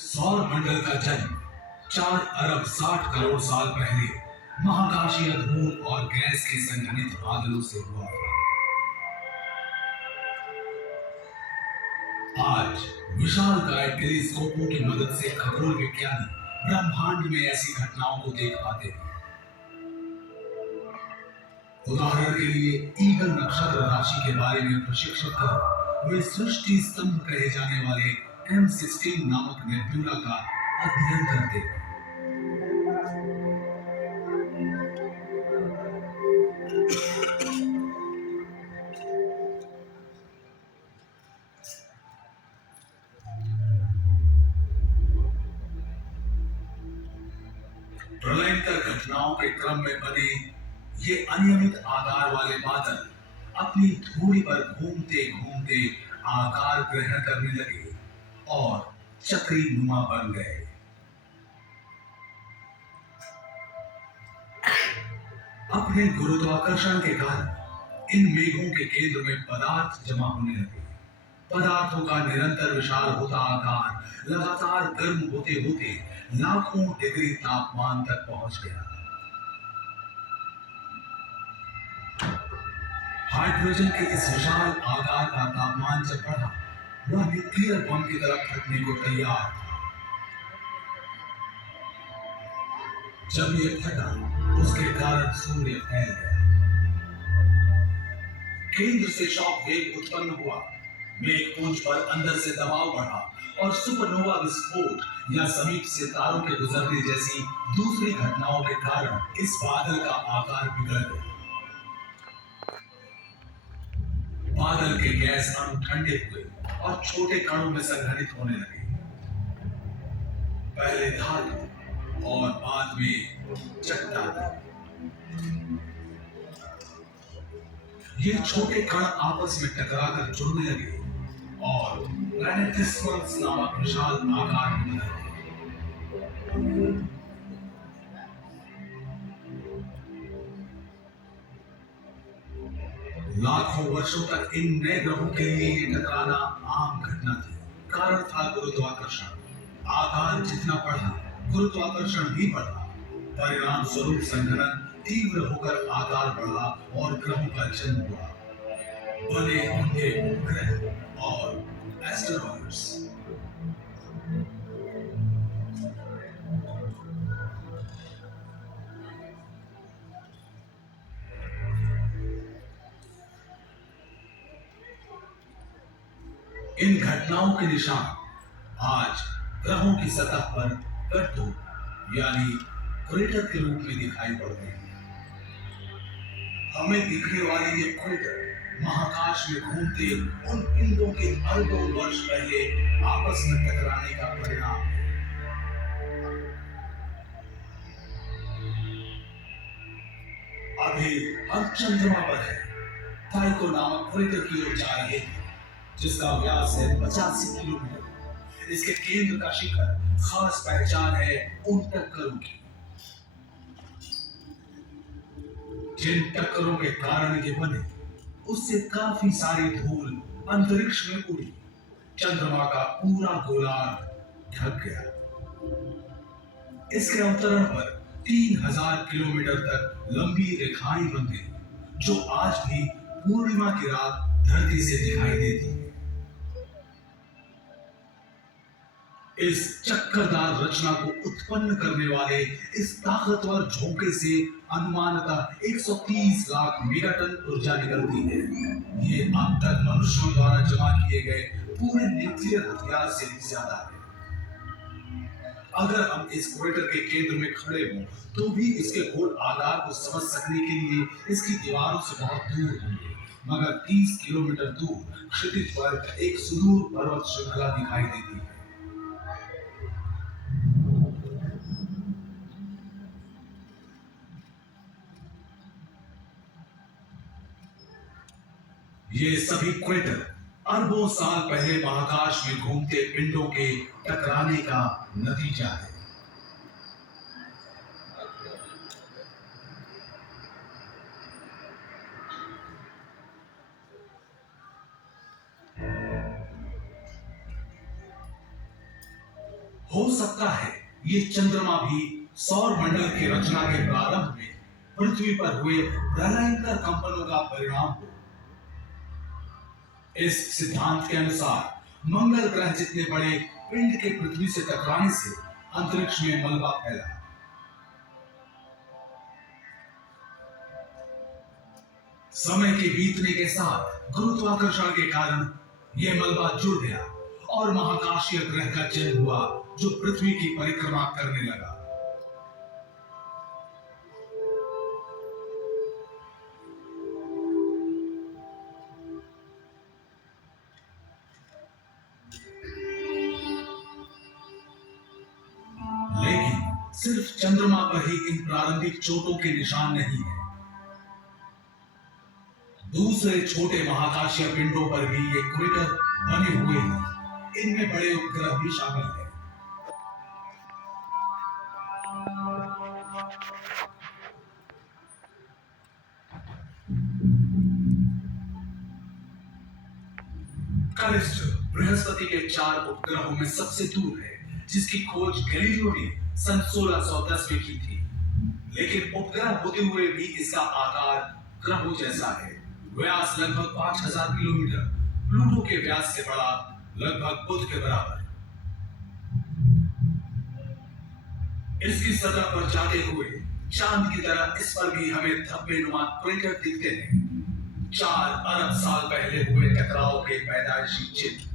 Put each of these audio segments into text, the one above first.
सौर मंडल का जन्म 4 अरब 60 करोड़ साल पहले महाकाशीय धूल और गैस के संघनित बादलों से हुआ था। आज विशालकाय टेलीस्कोपों की मदद से खगोल विज्ञानी ब्रह्मांड में ऐसी घटनाओं को देख पाते हैं। उदाहरण के लिए ईगल नक्षत्र राशि के बारे में प्रशिक्षित कर वे सृष्टि स्तंभ कहे जाने वाले M16 नामक नेबुला का अध्ययन करते हैं। प्रलयंकर घटनाओं के क्रम में बने ये अनियमित आकार वाले बादल अपनी धुरी पर घूमते घूमते आकार ग्रहण करने लगे और चक्री नुमा बन गए। अपने गुरुत्वाकर्षण के कारण इन मेघों के केंद्र में पदार्थ जमा होने लगे। पदार्थों का निरंतर विशाल होता आकार लगातार गर्म होते होते लाखों डिग्री तापमान तक पहुंच गया। हाइड्रोजन के इस विशाल आकार का तापमान जब बढ़ा, वह न्यूक्लियर बम की तरफ फटने को तैयार था। जब यह फटा, उसके कारण सूर्य फैल गया। केंद्र से शॉक वेव उत्पन्न हुआ, मेघपुंज पर अंदर से दबाव बढ़ा और सुपरनोवा विस्फोट या समीप से तारों के गुजरने जैसी दूसरी घटनाओं के कारण इस बादल का आकार बिगड़ गया। बादल के गैस अणु ठंडे हुए और छोटे कणों में संघनित होने लगे। पहले धातु और बाद में चट्टान। ये छोटे कण आपस में टकराकर जुड़ने लगे और प्लैनेटिस्मस नामक विशाल आकार बना। लाखों वर्षों तक इन नए ग्रहों के लिए ये टकराना आम घटना थी। कारण था गुरुत्वाकर्षण। आकार जितना बढ़ा, गुरुत्वाकर्षण भी बढ़ा। परिणाम स्वरूप संघनन तीव्र होकर आकार बढ़ा और ग्रहों का जन्म हुआ। बने उनके उपग्रह और एस्टेरॉइड्स। इन घटनाओं के निशान आज ग्रहों की सतह पर गड्ढों यानी क्रेटर के रूप में दिखाई पड़ते हैं। हमें दिखने वाली ये क्रेटर महाकाश में घूमते उन पिंडों के अरबों वर्ष पहले आपस में टकराने का परिणाम है। अभी हम चंद्रमा पर है। टाइको नामक क्रेटर की ओर जा रहे हैं, जिसका व्यास है 85 किलोमीटर। इसके केंद्र का शिखर खास पहचान है उन टक्करों की। जिन टक्करों के कारण ये बने, उससे काफी सारी धूल अंतरिक्ष में उड़ी। चंद्रमा का पूरा गोलार्ध ढक गया। इसके अवतरण पर 3000 किलोमीटर तक लंबी रेखाएं बन गई, जो आज भी पूर्णिमा की रात धरती से दिखाई देती है। इस चक्करदार रचना को उत्पन्न करने वाले इस ताकतवर झोंके से अनुमानतः 130 लाख मेगाटन ऊर्जा निकलती है। ये अब तक मनुष्यों द्वारा जमा किए गए पूरे न्यूक्लियर हथियार से भी ज्यादा है। अगर हम इस क्रेटर के केंद्र में खड़े हों, तो भी इसके गोल आकार को समझ सकने के लिए इसकी दीवारों से बहुत दूर होंगे। मगर 30 किलोमीटर दूर क्षितिज पर एक सुदूर पर्वत श्रृंखला दिखाई देती है। ये सभी क्रेटर अरबों साल पहले महाकाश में घूमते पिंडों के टकराने का नतीजा है। हो सकता है ये चंद्रमा भी सौर मंडल की रचना के प्रारंभ में पृथ्वी पर हुए प्रलयंकर कंपनों का परिणाम हो। इस सिद्धांत के अनुसार मंगल ग्रह जितने बड़े पिंड के पृथ्वी से टकराने से अंतरिक्ष में मलबा फैला। समय के बीतने के साथ गुरुत्वाकर्षण के कारण यह मलबा जुड़ गया और महाकाशीय ग्रह का जन्म हुआ जो पृथ्वी की परिक्रमा करने लगा। लेकिन सिर्फ चंद्रमा पर ही इन प्रारंभिक चोटों के निशान नहीं है। दूसरे छोटे महाकाशीय पिंडों पर भी ये क्रेटर बने हुए हैं। इनमें बड़े उपग्रह भी शामिल हैं। कैलिस्टो बृहस्पति के 4 उपग्रहों में सबसे दूर है, जिसकी खोज गैलीलियो ने सन 1610 में की थी। लेकिन उपग्रह होते हुए भी इसका आकार ग्रहों जैसा है। व्यास लगभग 5000 किलोमीटर, प्लूटो के व्यास से बड़ा, लगभग बुध के बराबर। इसकी सतह पर जाते हुए चांद की तरह इस पर भी हमें धब्बेनुमा क्रेटर दिखते हैं। 4 अरब साल पहले हुए टकराव के पैदाइशी चिन्ह।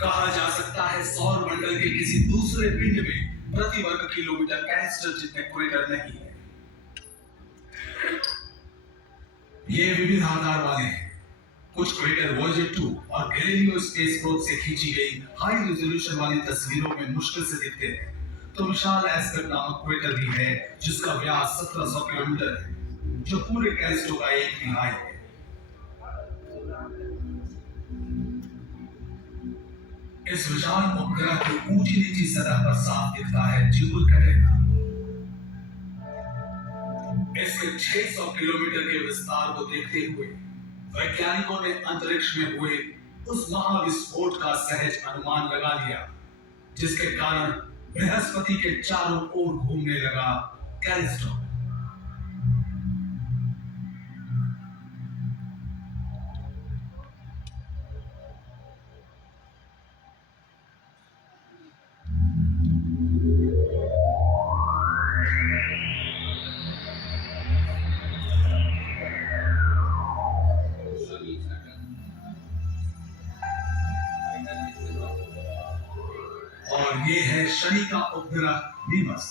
कहा जा सकता है सौर मंडल के किसी दूसरे पिंड में प्रति वर्ग किलोमीटर कैलिस्टो जितने क्रेटर नहीं है। ये विविध आकार वाले हैं। कुछ क्रेटर वॉयेजर 2 और गैलीलियो स्पेस प्रोब से खींची गई हाई रेजोल्यूशन वाली तस्वीरों में मुश्किल से दिखते हैं। तो विशाल एस्पेक्ट नामक क्रेटर भी है जिसका व्यास 1700 किलोमीटर है, जो पूरे कैलिस्टो का 1/3 है। इस विशाल उपग्रह की ऊंची नीची सतह पर साफ दिखता है ज्यूपिटर कैटेना। इसके 600 किलोमीटर के विस्तार को देखते हुए वैज्ञानिकों ने अंतरिक्ष में हुए उस महाविस्फोट का सहज अनुमान लगा लिया, जिसके कारण बृहस्पति के चारों ओर घूमने लगा कैलिस्टो। और ये है शनि का उपग्रह मीमस।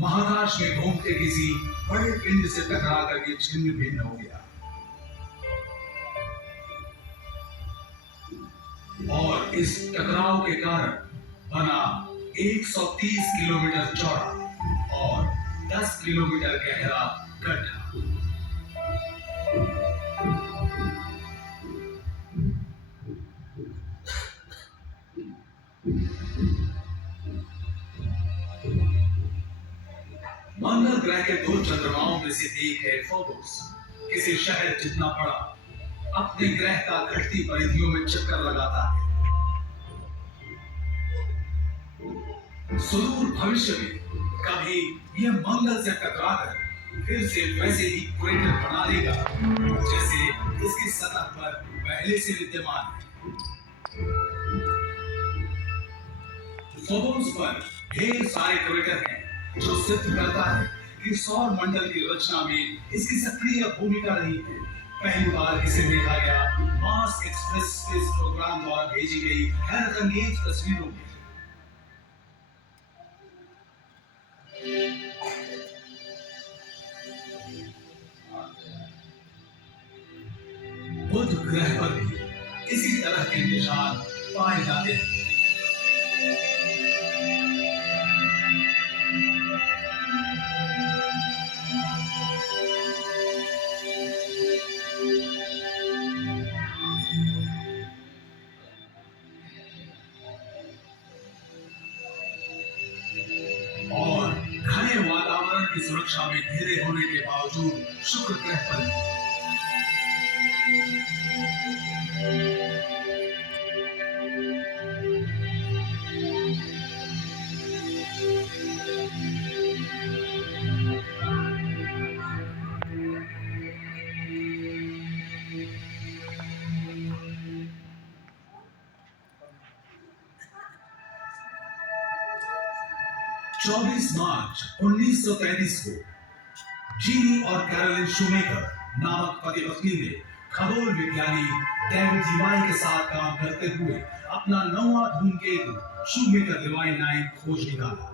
महाकाश में घूमते किसी बड़े पिंड से टकरा कर ये छिन्न भिन्न हो गया और इस टकराव के कारण बना 130 किलोमीटर चौड़ा और 10 किलोमीटर गहरा गड्ढा। मंगल ग्रह के 2 चंद्रमाओं में से एक है फोबोस, किसी शहर जितना बड़ा, अपने ग्रह का घटती परिधियों में चक्कर लगाता है। सुदूर भविष्य में कभी यह मंगल से टकराकर फिर से वैसे ही क्रेटर बना लेगा जैसे इसकी सतह पर पहले से विद्यमान है। फोबोस पर ढेर सारे क्रेटर हैं, जो सिद्ध करता है कि सौर मंडल की रचना में इसकी सक्रिय भूमिका रही है। पहली बार इसे देखा गया मार्स एक्सप्रेस स्पेस प्रोग्राम द्वारा भेजी गई हैरतअंगेज तस्वीरों में। बुध ग्रह पर भी इसी तरह के निशान पाए जाते हैं। और घने वातावरण की सुरक्षा में घिरे होने के बावजूद शुक्र ग्रह पर 24 मार्च 1933 को जीनी और कैरोलिन शूमेकर नामक पति पत्नी ने खगोल विज्ञानी डेविड लीवाई के साथ काम करते हुए अपना नौवां धूमकेतु शूमेकर लीवाई 9 खोज निकाला।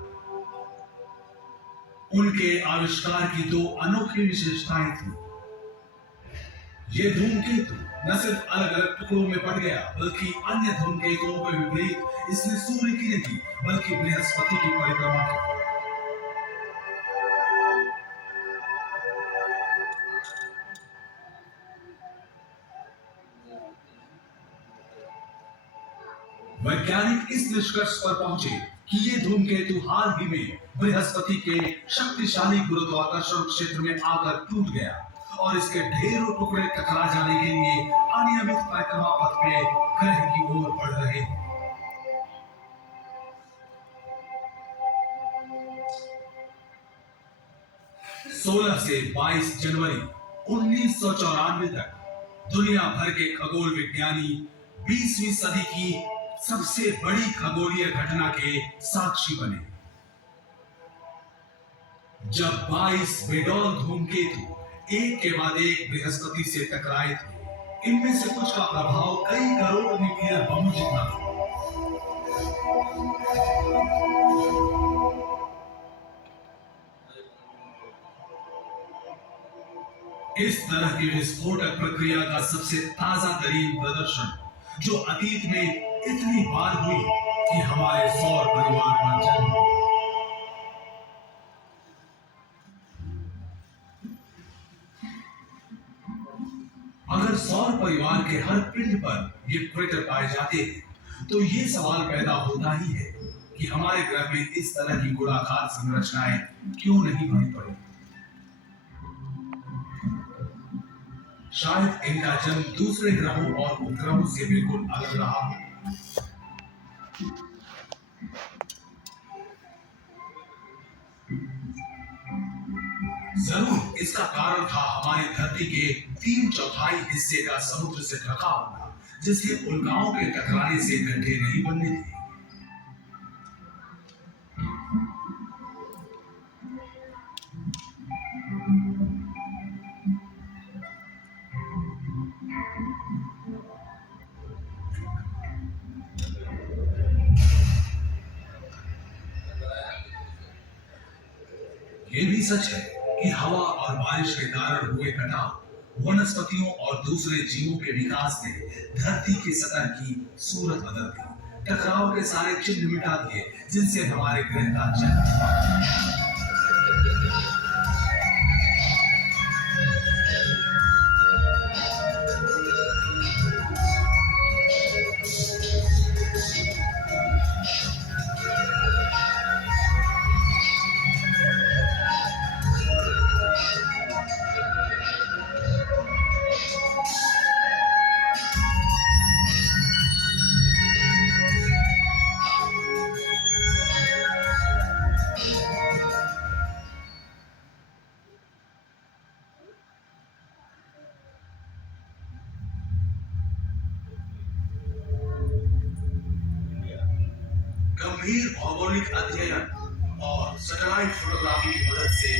उनके आविष्कार की दो अनोखी विशेषताएं थी। ये धूमकेतु न सिर्फ अलग अलग टुकड़ों में बढ़ गया, बल्कि अन्य धूमकेतुओं के विपरीत इसने सूर्य की नहीं बल्कि बृहस्पति की परिक्रमा की। वैज्ञानिक इस निष्कर्ष पर पहुंचे कि ये धूमकेतु हाल ही में बृहस्पति के शक्तिशाली गुरुत्वाकर्षण क्षेत्र में आकर टूट गया और इसके ढेरों टुकड़े टकरा जाने के लिए अनियमित परिक्रमा पथ पे ग्रह की ओर बढ़ रहे हैं। 16 से 22 जनवरी 1994 तक दुनिया भर के खगोल विज्ञानी 20वीं सदी की सबसे बड़ी खगोलीय घटना के साक्षी बने, जब 22 बेडौल धूमकेतु एक के बाद एक बृहस्पति से टकराए थे। इनमें से कुछ का प्रभाव कई करोड़ न्यूक्लियर बमों जितना था। इस तरह की विस्फोटक प्रक्रिया का सबसे ताजा तरीन प्रदर्शन जो अतीत में इतनी बार हुई कि हमारे सौर परिवार का जन्म हुआ। अगर सौर परिवार के हर पिंड पर ये क्रेटर पाए जाते हैं, तो ये सवाल पैदा होता ही है कि हमारे ग्रह में इस तरह की गोलाकार संरचनाएं क्यों नहीं बनी पड़ी। शायद इनका जन्म दूसरे ग्रहों और उपग्रहों से बिल्कुल अलग रहा हो। जरूर इसका कारण था हमारी धरती के 3/4 हिस्से का समुद्र से ढका होना, जिसके उल्काओं के टकराने से गड्ढे नहीं बनने थे। ये भी सच है कि हवा और बारिश के कारण हुए कटाव, वनस्पतियों और दूसरे जीवों के विकास ने धरती की सतह की सूरत बदल दी, टकराव के सारे चिन्ह मिटा दिए जिनसे हमारे ग्रह का जन्म हुआ। गंभीर भौगोलिक अध्ययन और सैटेलाइट फोटोग्राफी की मदद से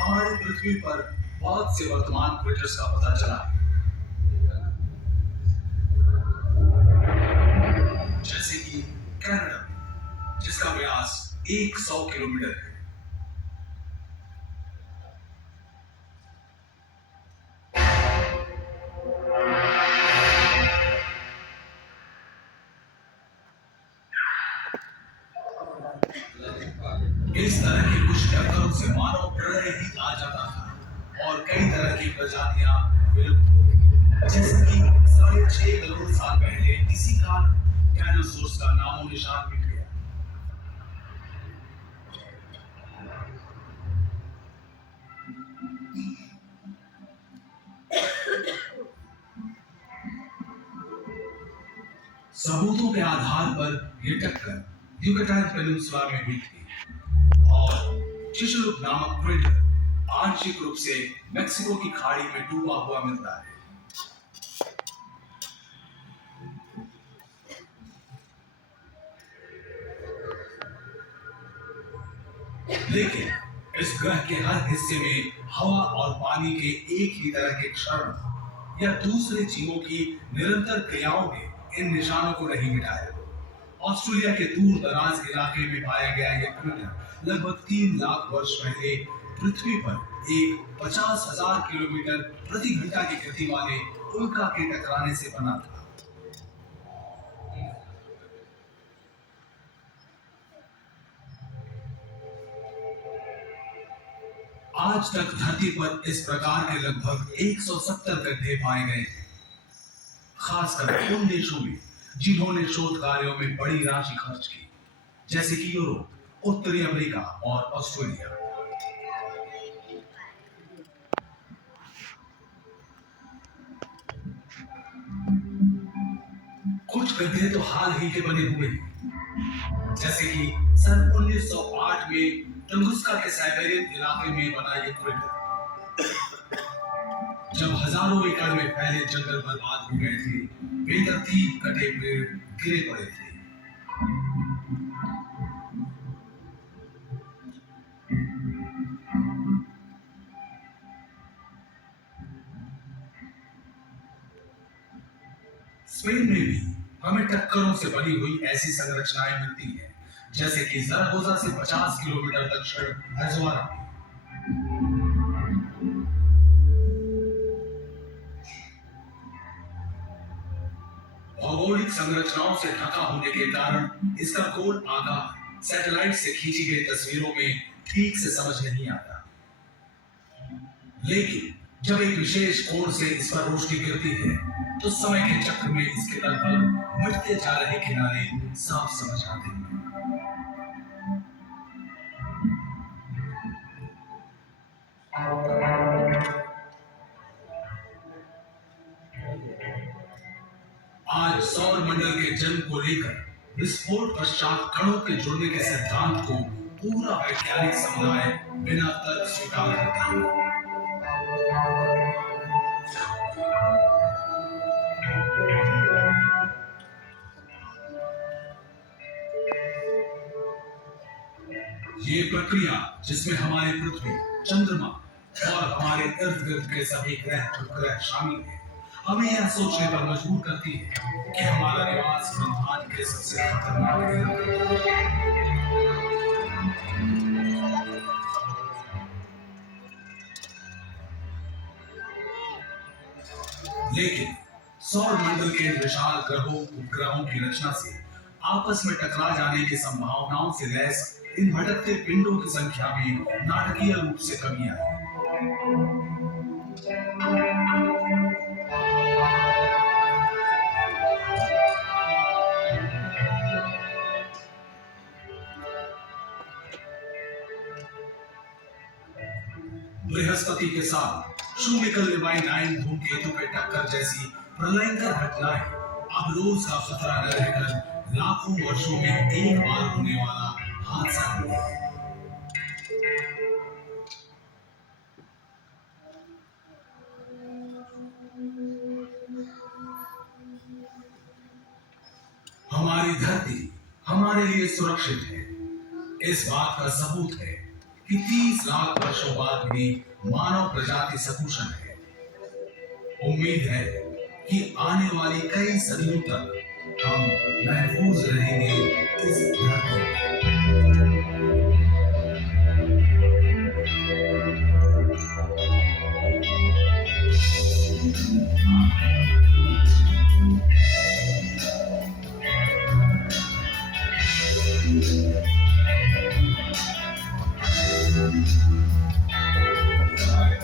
हमारी पृथ्वी पर बहुत से वर्तमान क्रेटर्स का पता चला है, जैसे कि कनाडा जिसका व्यास 100 किलोमीटर है। इस तरह के कुछ टक्करों से मानव प्रलय ही आ जाता था और कई तरह की प्रजातियां विलुप्त हो गई, जैसे कि 6.5 करोड़ साल पहले इसी काल डायनासोर्स का नामो निशान मिट गया। सबूतों के आधार पर यह टक्कर युकाटान पेनिनसुला में हुई थी और चिशलुक नामक क्रेटर आंशिक रूप से मेक्सिको की खाड़ी में डूबा हुआ मिलता है। लेकिन इस ग्रह के हर हिस्से में हवा और पानी के एक ही तरह के क्षरण या दूसरे जीवों की निरंतर क्रियाओं ने इन निशानों को नहीं मिटाया। ऑस्ट्रेलिया के दूर दराज इलाके में पाया गया यह क्रेटर लगभग 3 लाख वर्ष पहले पृथ्वी पर एक 50,000 किलोमीटर प्रति घंटा की गति वाले उल्का के टकराने से बना था। आज तक धरती पर इस प्रकार के लगभग 170 गड्ढे पाए गए हैं, खासकर उन देशों में जिन्होंने शोध कार्यों में बड़ी राशि खर्च की, जैसे कि यूरोप, उत्तरी अमेरिका और ऑस्ट्रेलिया। कुछ गड्ढे तो हाल ही के बने हुए हैं, जैसे कि सन 1908 में टंगुस्का के साइबेरियन इलाके में बना ये क्रेटर, जब हजारों एकड़ में फैले जंगल बर्बाद हो गए थे, बेतरतीब कटे पेड़ गिरे पड़े थे। स्पेन में भी हमें टक्करों से बनी हुई ऐसी संरचनाएं मिलती हैं, जैसे कि ज़रागोजा से 50 किलोमीटर दक्षिण अजवारा में। भौगोलिक संरचनाओं से ढका होने के कारण इसका कोण आकार सैटेलाइट से खींची गई तस्वीरों में ठीक से समझ नहीं आता, लेकिन जब एक विशेष कोण से इस पर रोशनी गिरती है तो समय के चक्र में इसके तल पर मिटते जा रहे किनारे साफ समझ आते हैं। आज सौर मंडल के जन्म को लेकर विस्फोट पश्चात कणों के जुड़ने के सिद्धांत को पूरा वैज्ञानिक समुदाय बिना तर्क स्वीकार करता है। ये प्रक्रिया जिसमें हमारी पृथ्वी, चंद्रमा और हमारे इर्द गिर्द के सभी ग्रह उपग्रह शामिल हैं, हमें यह सोचने पर मजबूर करती है कि हमारा निवास ब्रह्मांड के सबसे खतरनाक इलाके है। लेकिन सौर मंडल के विशाल ग्रहों उपग्रहों की रचना से आपस में टकरा जाने की संभावनाओं से लैस इन भटकते पिंडों की संख्या में नाटकीय रूप से कमी आई। बृहस्पति के साथ शुमिकल लेवाई 9 धूमकेतु के टक्कर जैसी प्रलयंकर घटनाएं अब रोज का खतरा न रहकर लाखों वर्षों में एक बार होने वाला हादसा है। हमारी धरती हमारे लिए सुरक्षित है, इस बात का सबूत है कि 30 लाख वर्षों बाद भी मानव प्रजाति सकुशल है। उम्मीद है कि आने वाली कई सदियों तक हम महफूज रहेंगे इस